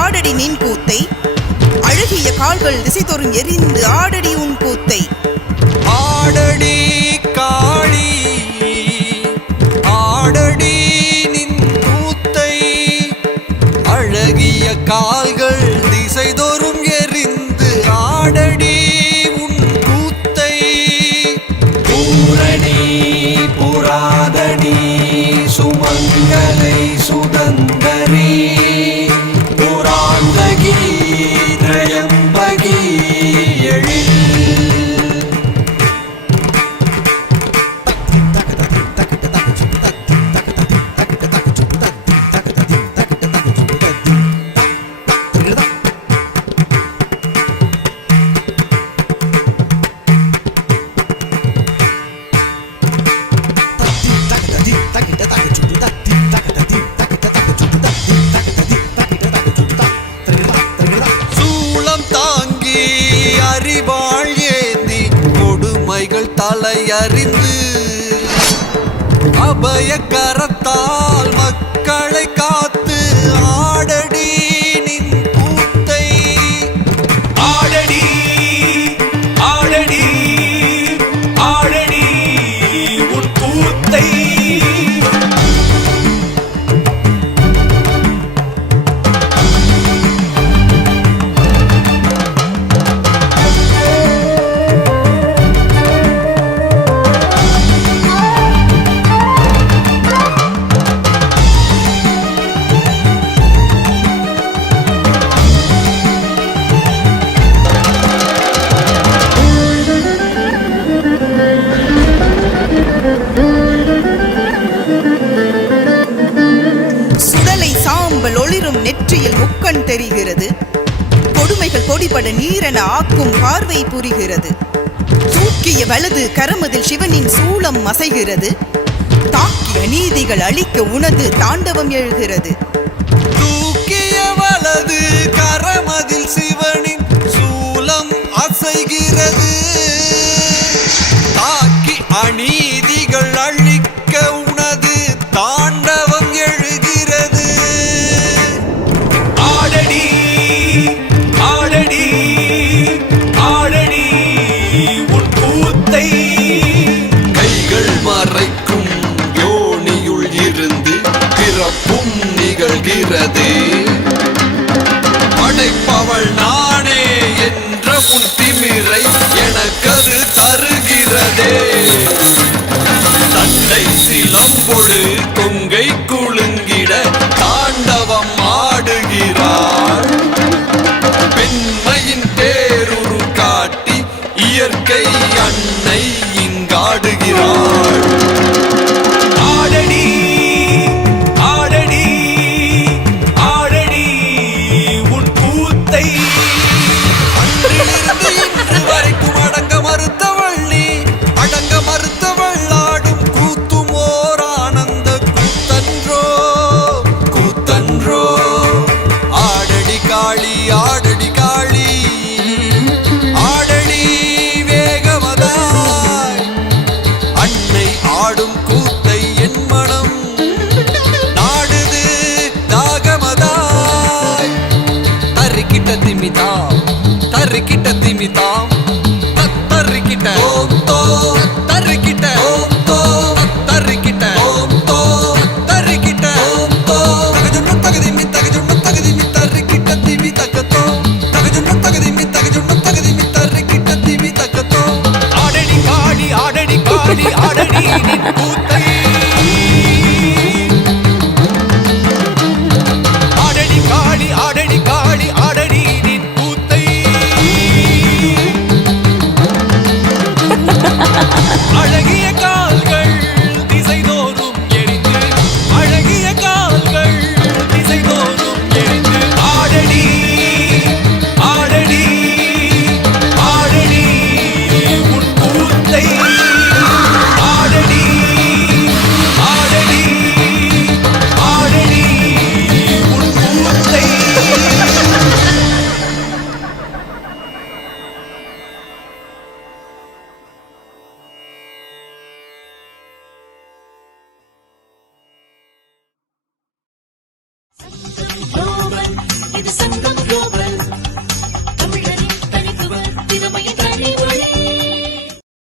ஆடடி நின் கூத்தை, அழகிய கால்கள் திசை தோறும் எரிந்து ஆடடி உன் கூத்தை. ஆடடி காளி ஆடடி நின் கூத்தை, அழகிய கால்கள் திசை தோறும் எரிந்து ஆடடி உன் கூத்தை. பூரணி புராதனி சுமங்கலை சுதந்தரி, புராந்தகி திரயம்பகி எழில். அறிவாள் ஏந்தி கொடுமைகள் தலையறிந்து, அபய கரத்தால் மக்களை காத்து ஆடடி நின் கூத்தை. ஆடடி ஆடடி ஆடடி உன் கூத்தை. ஒளிரும் நெற்றியில் முக்கண் தெரிகிறது, கொடுமைகள் பொடிபட நீரென ஆக்கும் பார்வை புரிகிறது. தூக்கிய வலது கரமதில் சிவனின் சூளம் அசைகிறது, தாக்கிய நீதிகள் அழிக்க உனது தாண்டவம் எழுகிறது. தூக்கிய வலது கரமதில் சிவனின் சூளம் அசைகிறது, தாக்கி அநீதிகள் அழிக்க உனது தாண்டவம் எழுகிறது. ஆடடி ஆடடி ஆடடி உன் கூத்தை. கைகள் மறைக்கும் யோனியுள் இருந்து பிறப்பும் நிகழ்கிறது, படைப்பவள் நானே என்ற உன் திமிரை எனக்கது தருகிறதே. தன்னை சிலம்பொடு கொங்கை குலுங்கிட தாண்டவம் ஆடுகிறாள், பெண்மையின் பேருரு காட்டி இயற்கை அன்னை இங்காடுகிறாள். ஆடடி ஆடடி ஆடடி உன் கூத்தை. அன்றிலிருந்து இன்று வரைக்கும் அடங்க மறுத்தவள் நீ, அடங்க மறுத்தவள் ஆடும் கூத்தும் ஓர் ஆனந்த கூத்தன்றோ கூத்தன்றோ. ஆடடி காளி ஆடடி காளி ஆடடி வேகமதாய், அன்னை ஆடும் கூத்தை என் மனம் நாடுது தாகமதாய். தரிக்கிட்ட திமிதாம் தரிக்கிட்ட திமிதாம்